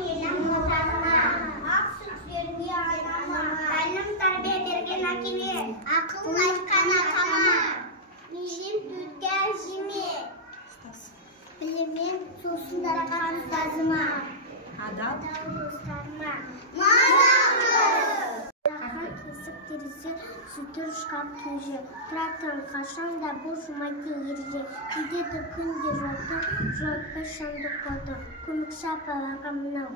елім отаныма, ақ сүт бермей анама, тәлім тәрбие берген әкеме, ақыл айтқан ағама, мейірім төккен әжеме, біліммен сусындырған ұстазыма, адал достарыма. Кесіп терезе, сүтір шкаф кеже, тұрақтан қашан да бұл жұмайтын ереже, кетеді күнде жолды, жолды шанды қолды, көмікші апаларға мынау.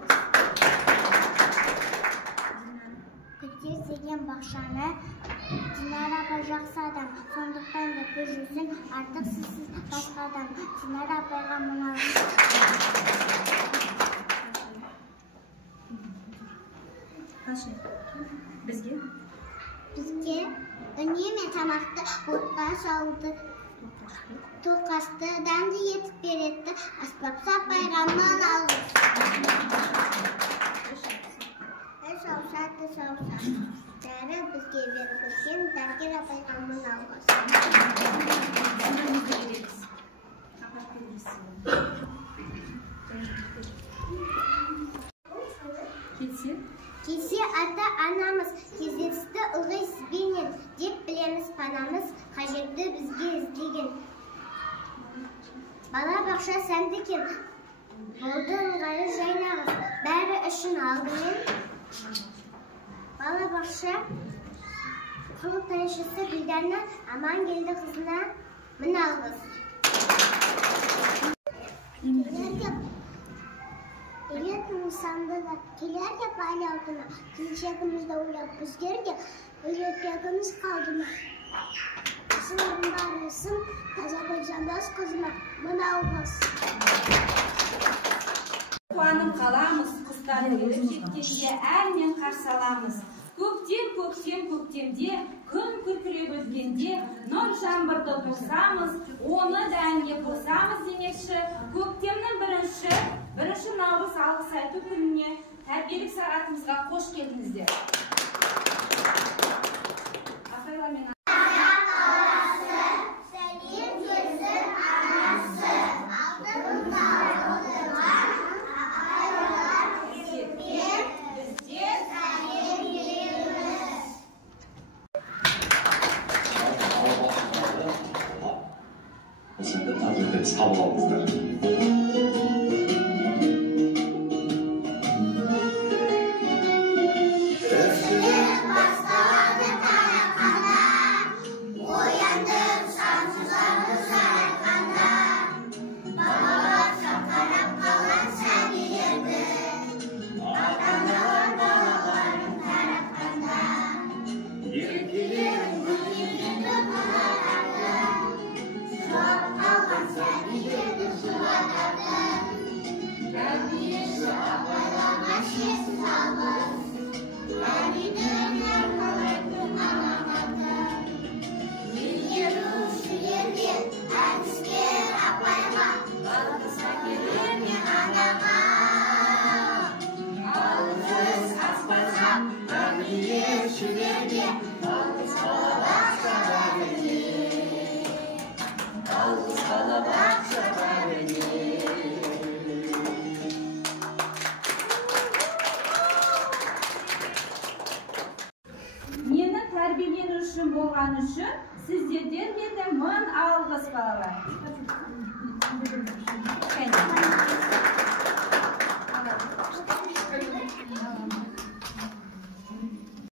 Күтер деген бақшаны, Динара апа жақсы адам, сондықтан да бір жүзін артық сізсіз басқа адам. Динара апайға мынау. Бізге үнемі тамақты отқа салды, тоқасты дәмді етіп беретті, аспапса апайға мың алғыс. Үш аусаты сауса, дәрі бізге бергізген дәргер апайға мың алғыс. Кесе ата-анамыз, кездесті ылғи сізбенен, деп білеміз панамыз, қажетті бізге іздеген. Бала бақша сәндікен, болды ыңғайлы жайнағыз, бәрі үшін алдымен. Бала бақша құрылтайшысы Гүлдана аман келді қызына мың алғыс. Елет нысанды да келер деп айлы алдына, келешегімізді ойлап бізгерге өлепегіміз қалдыма. Сылырым барысын, Азербайжандас қызына мың алғыс. Қуанып қаламыз, құстар келіп жеткенде әрмен қарсы аламыз. Көктем, көктем, көктемде, күн күркіреп өткенде, нұр жаңбырды тосамыз, оны да әнге қосамыз демекші. Көктемнің бірінші наурыз алғыс айту күніне тәрбиелік сағатымызға қош келдіңіздер. Мені тәрбиелен үшін болған үшін сіздерден бердім мың алғыс балалар.